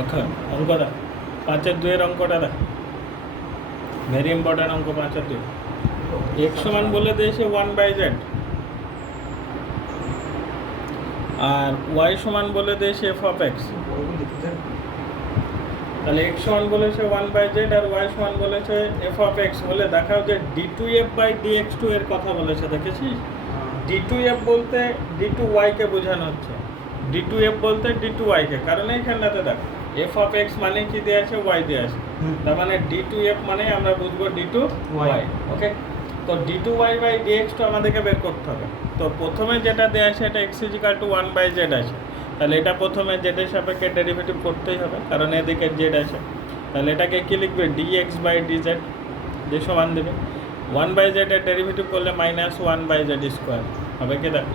এখন অঙ্কটা 5-2 অঙ্কটা দেখ, ভেরি ইম্পর্টেন্ট অঙ্ক 5-2। x সমান বলে দিয়েছে 1/z আর y সমান বলে দিয়েছে f(x). তাহলে x সমান বলেছে 1/z আর y সমান বলেছে f(x) বলে দেখাও যে d2f/dx2 এর কথা বলেছে, দেখেছিস? d2f বলতে d2y কে বোঝানো হচ্ছে, d2f বলতে d2y কে, কারণ এইখানটাতে দেখ f(x) মানে কি দেয়া আছে, y দেয়া আছে, তার মানে d2f মানে আমরা বুঝবো d2y। ওকে, তো d2y/dx2 আমাদেরকে বের করতে হবে। তো প্রথমে যেটা দেয়া আছে এটা x = 1/z আছে, তাহলে এটা প্রথমে z এর সাপেক্ষে ডেরিভেটিভ করতেই হবে, কারণ এদিকে z আছে। তাহলে এটাকে কি লিখবে, dx/dz, যে সমান দেবে 1/z এর ডেরিভেটিভ করলে -1/z² হবে কি? দেখ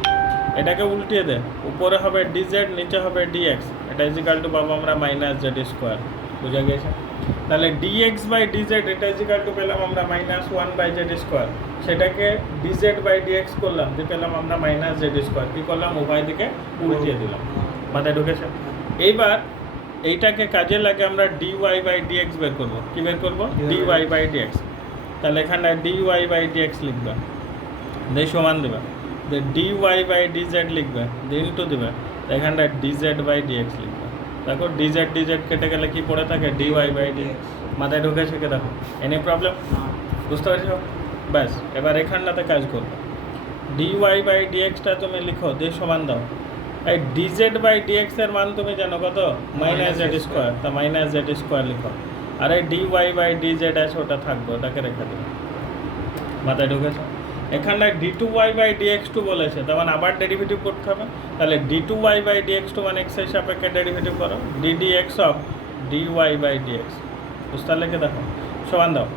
এটাকে উল্টিয়ে দে, উপরে হবে dz, নিচে হবে dx, এটা ইজিক্যাল টু পাবো আমরা -z²। বুঝা গেছে? তাহলে dx/dz এটা ইজিক্যাল টু পেলাম আমরা -1/z², সেটাকে dz/dx করলাম, দিয়ে পেলাম আমরা -z²। কি করলাম, উভয় দিকে উল্টিয়ে দিলাম। মাথায় ঢুকেছে? এইবার এইটাকে কাজে লাগে আমরা dy/dx বের করব। কি বের করব? dy/dx। তাহলে এখানে dy/dx লিখবে, দিয়ে সমান দেবে, দিয়ে dy/dz লিখবে, দিয়ে ইনটু দেবে, এখানটা dz/dx লিখবে। দেখো dz কেটে গেলে কি পড়ে থাকে, dy/dx। মাথায় ঢুকেছে কি? দেখো এনি প্রবলেম? বুঝতে পারছো? ব্যাস, এবার এখানটাতে কাজ করবে, dy/dxটা তুমি লিখো, দিয়ে সমান দাও, এই dz/dx এর মান তুমি জানো কত, -z², তা -z² লিখো, আর এই dy/dz আছে ওটা থাকবে, ওটাকে রেখে দেবে। মাথায় ঢুকেছে? এখানটায় d2y/dx2 বলেছে, তার মানে আবার ডেরিভেটিভ করতে হবে। তাহলে d2y/dx2 মানে x এর সাপেক্ষে ডেরিভেটিভ করো, ddx(dy/dx). বুঝতে পারলে কি? দেখো সমান দাও,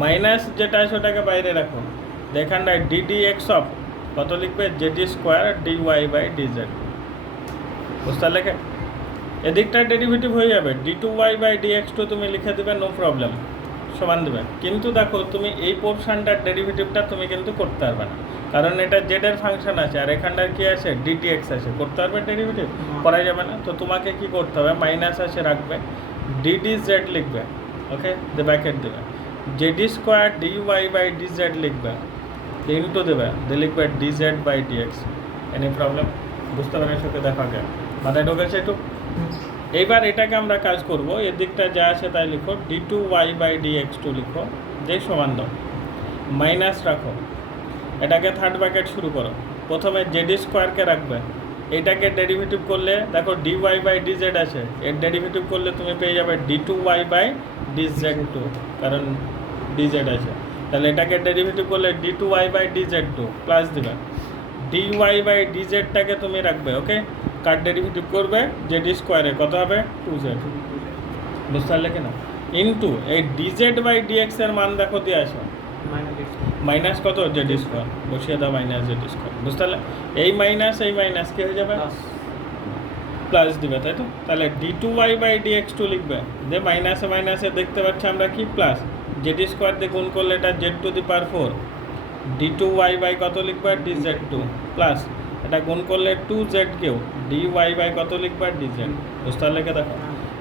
মাইনাস যেটা আছে ওটাকে বাইরে রাখো, এখানটায় ddx কত লিখবে, z² dy/dz। বুঝতে পারলে কি? এদিকটা ডেরিভেটিভ হয়ে যাবে, d2y/dx2 তুমি লিখে দেবে, নো প্রবলেম, সমান দেবে। কিন্তু দেখো তুমি এই পোর্শনটার ডেরিভেটিভটা তুমি কিন্তু করতে পারবে না, কারণ এটা z এর ফাংশন আছে আর এখানটার কি আছে, dtx আছে, করতে পারবে ডেরিভেটিভ? করা যাবে না। তো তোমাকে কি করতে হবে, মাইনাস আছে রাখবে, ddz লিখবে, ওকে, দিয়ে ব্র্যাকেট দেবে, z² dy/dz লিখবে, দিয়ে ইনটু দেবে, দিয়ে লিখবে dz/dx। Any problem? বুঝতে পারেন সাথে? দেখা যায়, মাথায় ঢোকেছে একটু? এইবার এটাকে আমরা কাজ করব, এর দিকটা যা আছে তাই লিখো, d2y/dx2 লিখো, দিয়ে সমান দাও, মাইনাস রাখো, এটাকে থার্ড ব্র্যাকেট শুরু করো, প্রথমে z² রাখবে, এইটাকে ডেরিভেটিভ করলে দেখো dy/dz আছে, এর ডেরিভেটিভ করলে তুমি পেয়ে যাবে d2y/dz2, কারণ dz আছে। তাহলে এটাকে ডেরিভেটিভ করলে d2y/dz2 প্লাস দেবে, dy/dzটাকে তুমি রাখবে, ওকে, কার ডেরিভেটিভ করবে, z² কত হবে, 2z। বুঝতে পারলে কিনা? ইনটু এই dz/dx এর মান দেখো দিয়ে আসো, মাইনাস কত, z², বসিয়ে দাও -z²। বুঝতে পারলে? এই মাইনাস কি হয়ে যাবে, প্লাস দিবে, তাই তো? তাহলে d2y/dx2 লিখবে, যে মাইনাসে দেখতে পাচ্ছি আমরা কি, প্লাস, z² দিয়ে গুণ করলে এটা z⁴, d2y কত লিখবে, dz2, প্লাস এটা গুণ করলে 2z কেও dy কত লিখবে, dz। বুঝতে পারলে? দেখো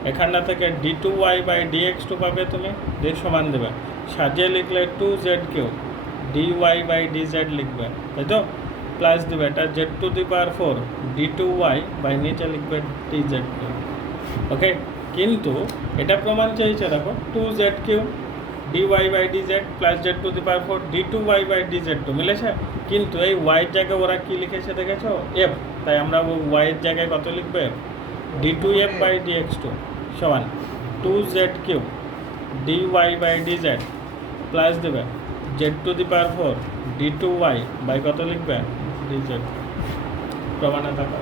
এখানটা থেকে d2y/dx2 পাবে তুমি, দিয়ে সমান দেবে, সাজিয়ে লিখলে 2z কেও dy/dz লিখবে, তাই তো? প্লাস দেবে, এটা z⁴ d2y নিচে লিখবে dz2। ওকে, কিন্তু এটা প্রমাণ চাইছে, দেখো 2z কেও dy/dz প্লাস z⁴ d2y/dz2 মিলেছে, কিন্তু এই y এর জায়গায় ওরা কি লিখেছে দেখেছো, f, তাই আমরা y এর জায়গায় কত লিখবে, d2f/dx2 সমান 2z³ dy/dz প্লাস দেবে z⁴ d2y কত লিখবে, dz। প্রমাণে থাকা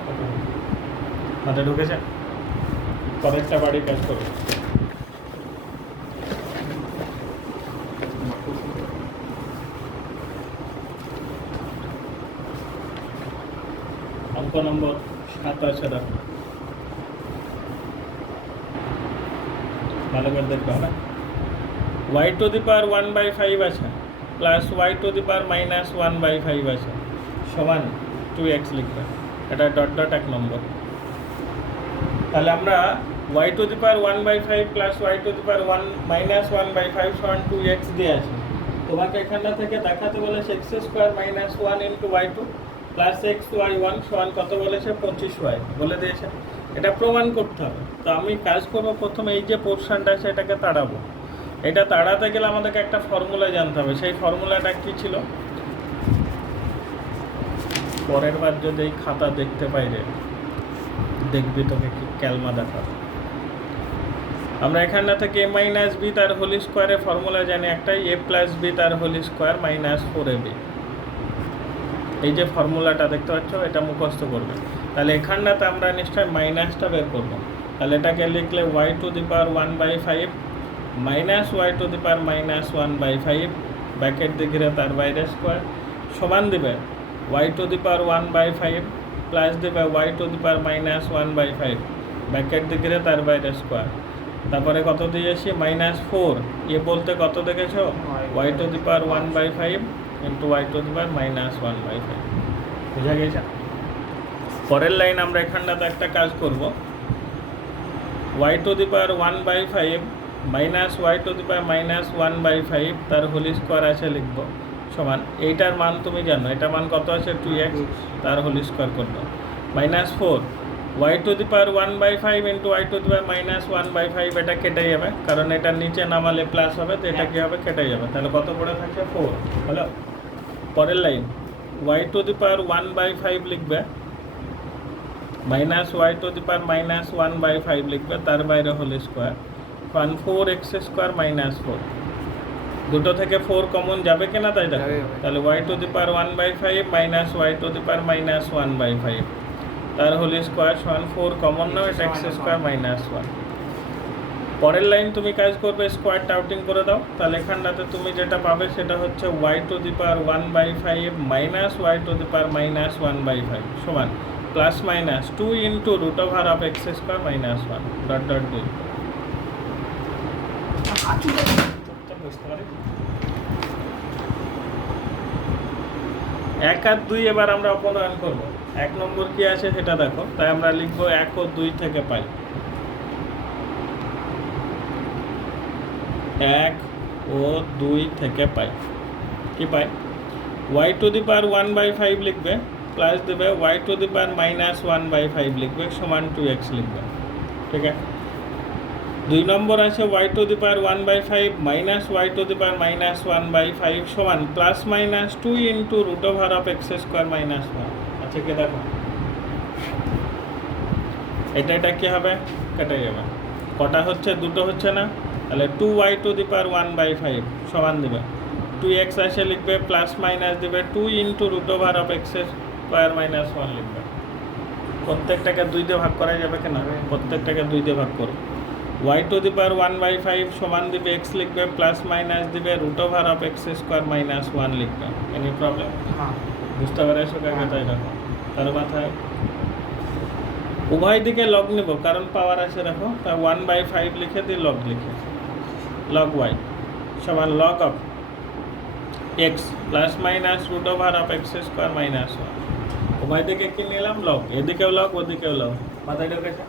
মাথায় ঢুকেছে? পরেরটা বাড়ি কাজ করবে। অঙ্ক নম্বর 27 দেখো, ভালো করে দেখবে, হবে y⁴ আছে প্লাস y⁻⁻1/5 আছে, সমান 2x লিখবে, এটা ডট 1 নম্বর। তাহলে আমরা y to the power 1/5 plus y to the power 1 minus 1/5 সমান 2x দিয়ে আছে। তোমাকে এখানটা থেকে দেখাতে বলেছে x square minus 1 into y2 plus xy1 সমান কত বলেছে 25y বলে দিয়েছে। এটা প্রমাণ করতে হবে। তো আমি কাজ করব, প্রথমে এই যে পোর্শনটা আছে এটাকে তাড়াবো। এটা তাড়াতে গেলে আমাদেরকে একটা ফর্মুলা জানতে হবে। সেই ফর্মুলাটা কি ছিল? পরের বার যদি এই খাতা দেখতে পাই রে, দেখবি তোকে কি ক্যালমা দেখাবে। আমরা এখানটা থেকে a মাইনাস বি তার হোল স্কোয়ারের ফর্মুলা জানি একটাই, a প্লাস বি তার হোল স্কোয়ার মাইনাস 4ab। এই যে ফর্মুলাটা দেখতে পাচ্ছ, এটা মুখস্থ করবে। তাহলে এখানটাতে আমরা নিশ্চয়ই মাইনাসটা বের করবো। তাহলে এটাকে লিখলে y to the power 1/5 minus y to the power minus 1/5 bracket দিকে তার বাইরে স্কোয়ার সমান দিবে y to the power 1/5 plus দিবে y to the power minus 1/5 bracket দিকে তার বাইরে স্কোয়ার। তারপরে কত দিয়েছি -4, এ বলতে কত দেখেছো y to the power 1/5 into y to the power minus 1/5। বুঝা গেছে? পরের লাইন আমরা এখানটাতে একটা কাজ করব, y to the power 1/5 minus y to the power minus 1/5 তার হোল স্কোয়ার আছে লিখব সমান, এইটার মান তুমি জানো, এটা মান কত আছে 2x, তার হোল স্কোয়ার করবো -4 y to the power 1/5 into y to the power minus 1/5। এটা কেটে যাবে কারণ এটার নিচে নামালে প্লাস হবে, তো এটা কী হবে কেটে যাবে। তাহলে কত পড়ে থাকছে 4। হলো? পরের line y to the power 1/5 লিখবে minus y to the power minus 1/5 লিখবে তার বাইরে whole square 4x square minus 4। দুটো থেকে 4 কমন যাবে কিনা তাই দেখো। তাহলে y to the power 1/5 minus y to the power minus 1/5 তার হোল স্কোয়ার সমান 4 কমন নাও, এটা x স্কোয়ার মাইনাস 1। পরের লাইন তুমি কাজ করবে স্কোয়ারটা আউটিং করে দাও। তাহলে এখানটাতে তুমি যেটা পাবে সেটা হচ্ছে y to the power 1/5 minus y to the power minus 1/5 সমান plus minus 2 into root over of x square minus 1 dot dot 2। এক আর 2 এবার আমরা অপনয়ন করব। 1 নম্বর কি আছে সেটা দেখো, তাই আমরা লিখব 1 ও 2 থেকে পাই 1 ও 2 থেকে পাই কি পাই y টু দি পাওয়ার 1/5 লিখবে প্লাস দেবে y to the power minus 1/5 লিখবে সমান 2x লিখবে। ঠিক আছে? 2 নম্বর আছে y to the power 1/5 minus y to the power minus 1/5 সমান plus minus 2 into root over of x square minus 1। আচ্ছা কি দেখো, এটা কি হবে কেটে যাবে, কটা হচ্ছে দুটো হচ্ছে না, তাহলে 2y টু দি পাওয়ার 1/5 সমান দেবে 2x আসে লিখবে প্লাস মাইনাস দেবে 2 into root over of x square minus 1 লিখবে। প্রত্যেকটাকে 2 দিয়ে ভাগ করা যাবে কেন? প্রত্যেকটাকে 2 দিয়ে ভাগ করো। y টু দি পাওয়ার 1/5 সমান দিবে x লিখবে প্লাস মাইনাস দিবে root over of x square minus 1 লিখবে। Any problem? বুঝতে পারছো কাকে? তাই দেখো, তার মাথায় উভয় দিকে লগ নেব কারণ পাওয়ার আছে দেখো, তা 1/5 লিখে দিই লগ লিখে লগ y সমান log of x plus minus root over of x square minus 1। উভয় দিকে কি নিলাম লগ, এদিকেও লগ ওদিকেও লগ, মাথায় ঢুকেছে?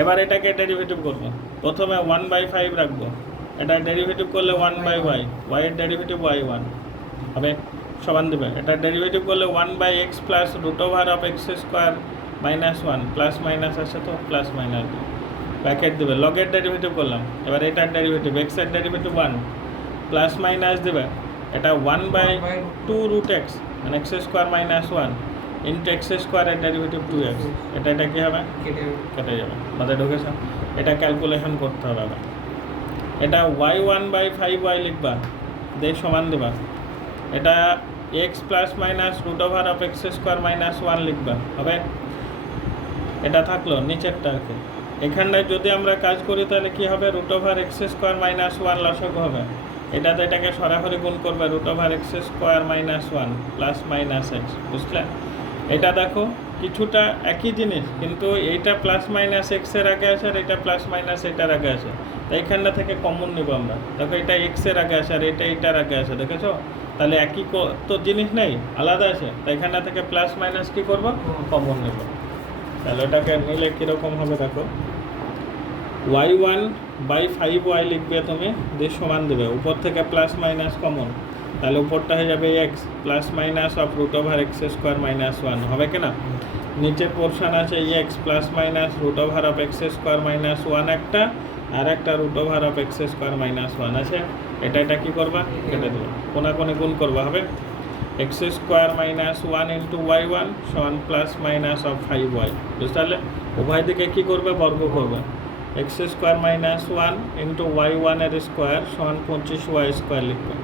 এবার এটাকে ডেরিভেটিভ করবো। প্রথমে 1/5 রাখবো, এটা ডেরিভেটিভ করলে 1/y, y এর ডেরিভেটিভ y1 হবে সমান দেবে, এটা ডেরিভেটিভ করলে 1/x plus root over of x square minus 1 plus minus আছে তো প্লাস মাইনাস ব্র্যাকেট দেবে, লগের ডেরিভেটিভ করলাম। এবার এটার ডেরিভেটিভ x এর ডেরিভেটিভ 1 প্লাস মাইনাস দেবে, এটা 1/2 রুট x মানে x square minus 1 into x স্কোয়ারের ডেরিভেটিভ 2x। এটা কি হবে কেটে যাবে, মাথায় ঢুকেছে? এটা ক্যালকুলেশন করতে হবে। আবার এটা y1/5y লিখবা দিয়ে সমান দেবা, এটা x plus minus root over of x square minus 1 লিখবা হবে। এটা থাকলো নিচেরটা আর কি। এখানটায় যদি আমরা কাজ করি তাহলে কি হবে, root over x square minus 1 লসাগু হবে, এটাতে এটাকে সরাসরি গুণ করবে root over x square minus 1 plus মাইনাস x। বুঝলে? এটা দেখো কিছুটা একই জিনিস, কিন্তু এইটা প্লাস মাইনাস x এর আগে আছে আর এটা প্লাস মাইনাস এটার আগে আছে, তাই এখানটা থেকে কমন নেব আমরা। দেখো এটা x এর আগে আছে আর এটা এটার আগে আছে, দেখেছো? তাহলে একই তো জিনিস নেই, আলাদা আছে, তাই এখানটা থেকে প্লাস মাইনাস কি করবো কমন নেব। তাহলে ওটাকে নিলে কীরকম হবে দেখো, y1/5y লিখবে তুমি, দিয়ে সমান দেবে, উপর থেকে প্লাস মাইনাস কমন, তাহলে উপরটা হয়ে যাবে X plus minus of root over X square minus 1 হবে কিনা। নিচের পোর্শন আছে X plus minus root over of X square minus 1 একটা, আর একটা root over of X square minus 1 আছে। এটা কী করবা, কেটে দেবে, কোনাকোনি গুণ করবা, হবে x square minus 1 into y1 সমান প্লাস মাইনাস অফ 5y। বুঝতে পারলে, উভয় দিকে কী করবে, বর্গ করবে। X square minus 1 into y1 এর স্কোয়ার সমান 25y স্কোয়ার লিখবে।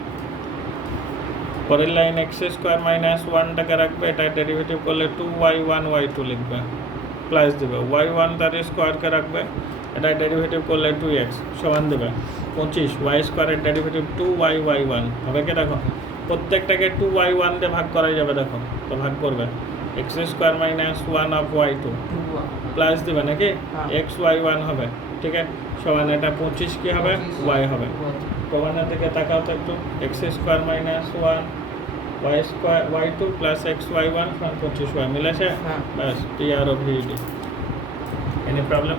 পরের লাইন এক্স স্কোয়ার মাইনাস 1টাকে রাখবে, এটা ডেরিভেটিভ করলে 2y1 y2 লিখবে, প্লাস দেবে y1 তার স্কোয়ারকে রাখবে, এটা ডেরিভেটিভ করলে 2x সমান দেবে 25y স্কোয়ারের ডেরিভেটিভ 2y y1 হবে কি। দেখো প্রত্যেকটাকে 2y1 দিয়ে ভাগ করা যাবে, দেখো তো ভাগ করবে, x square minus 1 of y2 plus দেবে নাকি এক্স y1 হবে, ঠিক আছে, সমান এটা 25 কী হবে, y হবে। প্রমাণের দিকে তাকাও তো একটু, x square minus 1 y2 plus x y1 সমান 25y মিলেছে, ব্যাস PR ও VD। এনি প্রবলেম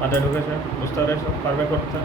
মাথায় ঢুকেছে, বুঝতে পেরেছো, পারবে করতে?